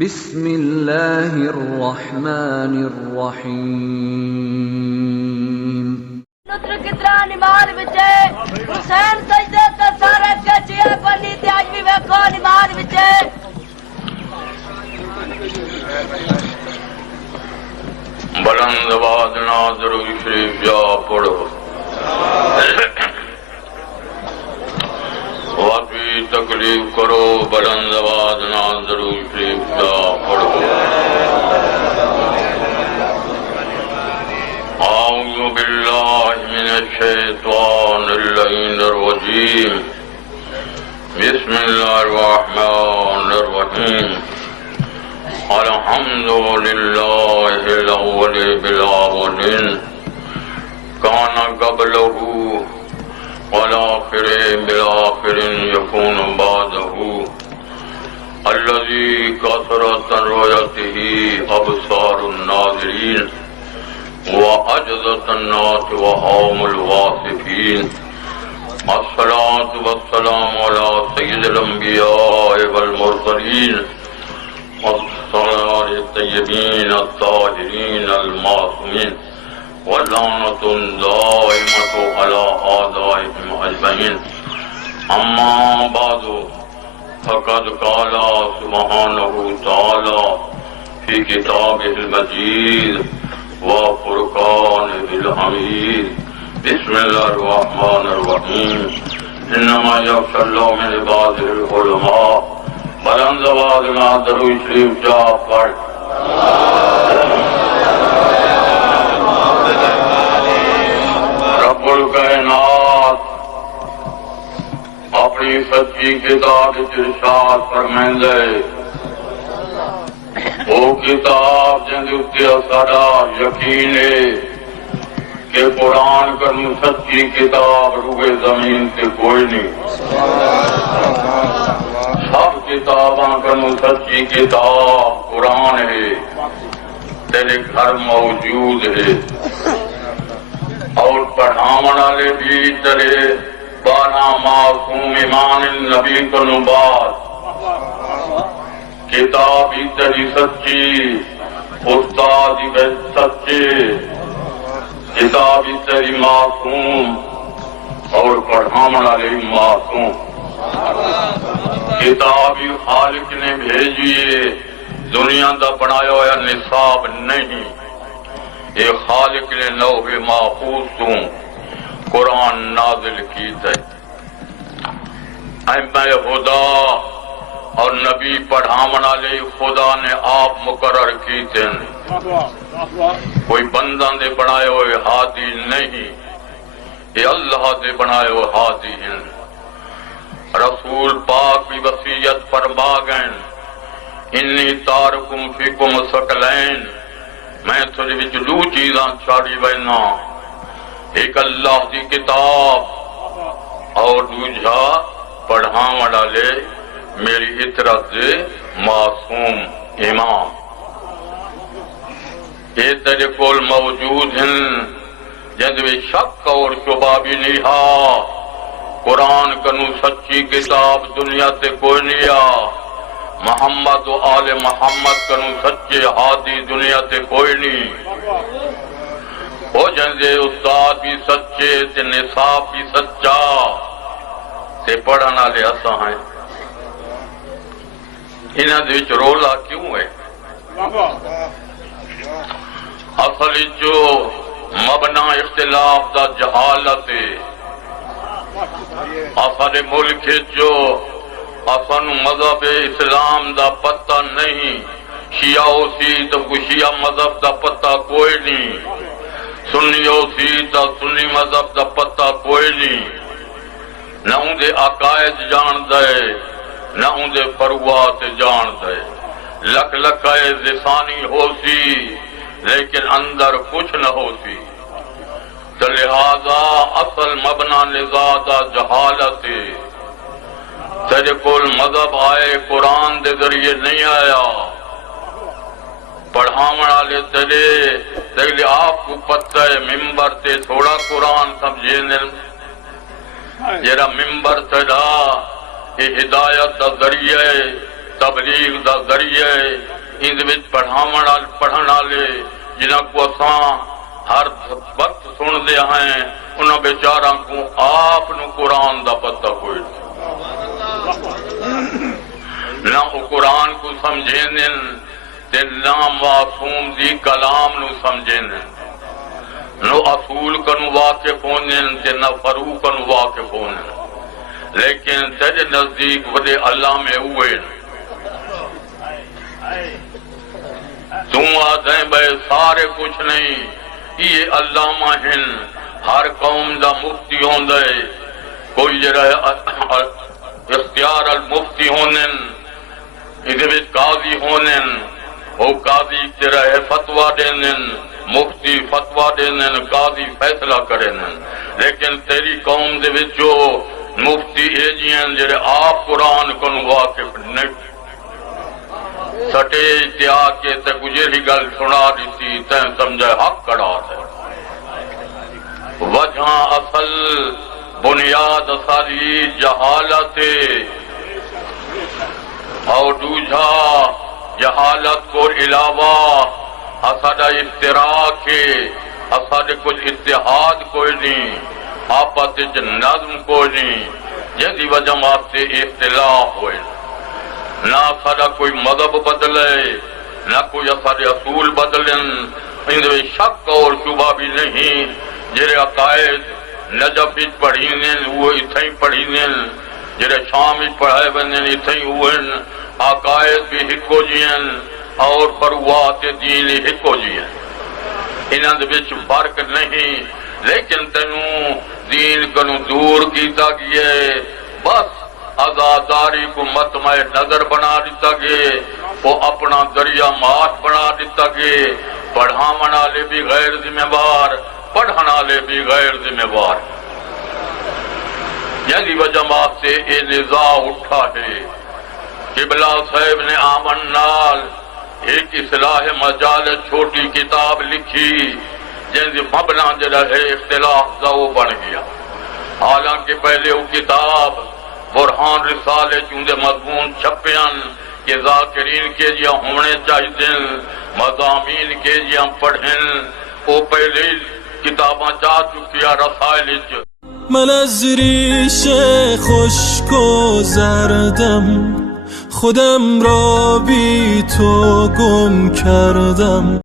بسم اللہ الرحمن الرحیم۔ نصر کترا نماز وچے حسین سجدے تے سارے کچے بنی تے اج بھی ویکھو نماز وچے بلند آواز نال درود شریف جا پڑھو۔ واقعی تکلیف کرو، بلند آواز نال درود شریف جا پڑھو۔ اعوذ باللہ من الشیطان اللعین الرجیم، بسم اللہ الرحمن الرحیم۔ الحمد للہ الاول بالاولین کان قبلہ والآخر بالآخر یکون بعدہ الذی کثرت رؤیتہ ابصار الناظرین وعجزت الناس وعوم الواصفین۔ الصلاة والسلام علی سید الانبیاء والمرسلین والصلاة الطیبین الطاہرین المعصومین واللعنۃ دائمۃ علی اعدائهم اجمعین۔ اما بعد فقد قال سبحانہ تعالی فی کتابہ المجید وفرقانہ الحمید۔ بسم اللہ الرحمن الرحیم۔ انما یخشی اللہ من عبادہ العلماء۔ بلند آواز میں درود شریف جا پڑھ۔ رب الکائنات اپنی سچی کتاب ارشاد فرمائندے وہ کتاب جن اتنے سارا یقین ہے کہ قرآن کرنو سچی کتاب روئے زمین سے کوئی نہیں، سب کتاباں کرنو سچی کتاب قرآن ہے، تیرے گھر موجود ہے، اور پڑھاون والے بھی تیرے 12 معصوم ایمان النبی کنو بعد کتاب ہی تیری سچی، استاد ہی سچے، کتاب ہی تیری معصوم اور پڑھاون والے معصوم۔ کتاب ہی خالق نے بھیجیے، دنیا دا بنایا ہوا نصاب نہیں، یہ خالق نے لوح محفوظ تو قرآن نازل کیتا ہے۔ میں خدا اور نبی پڑھاون والے خدا نے آپ مقرر کیتے ہیں، کوئی بندہ دے بنائے ہوئے ہادی نہیں، یہ اللہ دے بنائے ہوئے ہادی ہیں۔ رسول پاک بھی وصیت فرما گئے، انی تارکم فیکم ثقلین، میں تھوڑی وچ دو چیزاں چھاڑی وینا، ایک اللہ دی کتاب اور دوجا پڑھاون والے میری اطرت دے معصوم امام۔ یہ تیرے کول موجود ہیں جن میں شک اور شبہ بھی نہیں ہا، قرآن کنو سچی کتاب دنیا تے کوئی نہیں آ، محمد و آل محمد کنو سچے ہادی دنیا تے کوئی نہیں، وہ جندے استاد بھی سچے تے نصاب بھی سچا تے پڑھنا لے اساں ہیں۔ انہاں دے وچ رولا کیوں ہے؟ اصل جو مبنا اختلاف دا جہالت ہے، اصل ملک جو اصل مذہب اسلام دا پتہ نہیں، شیعہ ہو سی تو شیعہ مذہب دا پتہ کوئی نہیں، سنی ہو سی تو سنی مذہب دا پتہ کوئی نہیں، نہ ان دے عقائد جان دے نہ ان دے فروعات جان دے، لکھ لکھائے لسانی ہو سی لیکن اندر کچھ نہ ہو سی، تو لہذا اصل مبنا نزادہ جہالت ہے۔ تیرے کول مذہب آئے قرآن دے ذریعے نہیں آیا، پڑھاون والے تیرے آپ کو پتہ ہے ممبر تے تھوڑا قرآن سمجھے جیرا ممبر تیرا یہ ہدایت دا ذریعہ ہے، تبلیغ دا ذریعہ اند وچ پڑھن والے جنہاں کو اساں ہر وقت سن دے ہیں انہاں بیچاراں کو آپ نو قرآن دا پتہ کوئی نہ وہ قرآن کو سمجھیں تے نہ معصوم دی کلام نو سمجھیں نو اصول کنو واقف ہونن تے نہ فروق کنو واقف ہونن لیکن تیرے نزدیک وڈے علامے ہوئے تم آدھیں بے سارے کچھ نہیں یہ علامہ ہیں ہر قوم دا مفتی ہوندے کوئی جرہ اختیار المفتی ہونن ادھے وچ قاضی ہونن وہ قاضی جرہ فتوہ دینن مفتی فتوہ دینن قاضی فیصلہ کرنن لیکن تیری قوم دے وچ جو مفتی ایجیاں جرے آپ قرآن کن واقف نہیں سٹے تیا کے تے گجری گل سنا دیتی تے سمجھے حق کڑا ہے وجہ اصل بنیاد ساری جہالت اور دوجھا جہالت کو علاوہ اساڈا اشتراک اساڈے کچھ اتحاد کوئی نہیں آپس وچ نظم کوئی نہیں جن دی وجہ واسطے اختلاف ہوئے نہ سارا کوئی مذہب بدلے نہ کوئی سارے اصول بدلن ان شک اور شبہ بھی نہیں جڑے عقائد نجف پڑھینے وہ اتھے پڑھینے جڑے شام پڑھائے ونن اتھے ہوئن عقائد بھی ہکو جین اور فروعات دین ہکو جین انہاں دے وچ فرق نہیں لیکن تینوں دین کنوں دور کیتا گیا بس عزاداری کو مطمع نظر بنا دیتا گئے وہ اپنا ذریعہ معاش بنا دیتا گئے پڑھاون والے بھی غیر ذمہ وار پڑھن والے بھی غیر ذمہ وار یعنی وجہ سے یہ نزاع اٹھا ہے قبلہ صاحب نے آمن نال ایک اصلاح مجال چھوٹی کتاب لکھی جن سے مبنا جڑا ہے اختلاف دا وہ بن گیا حالانکہ پہلے وہ کتاب برہان رسالے چوندے مضمون چھپیاں کہ ذاکرین کے جیا ہونے چاہیے مضامین کے جیا پڑھیں وہ پہلے کتاباں چاہ چکیا رسائل من از ریش خشک و زردم خودم را بی تو گم کردم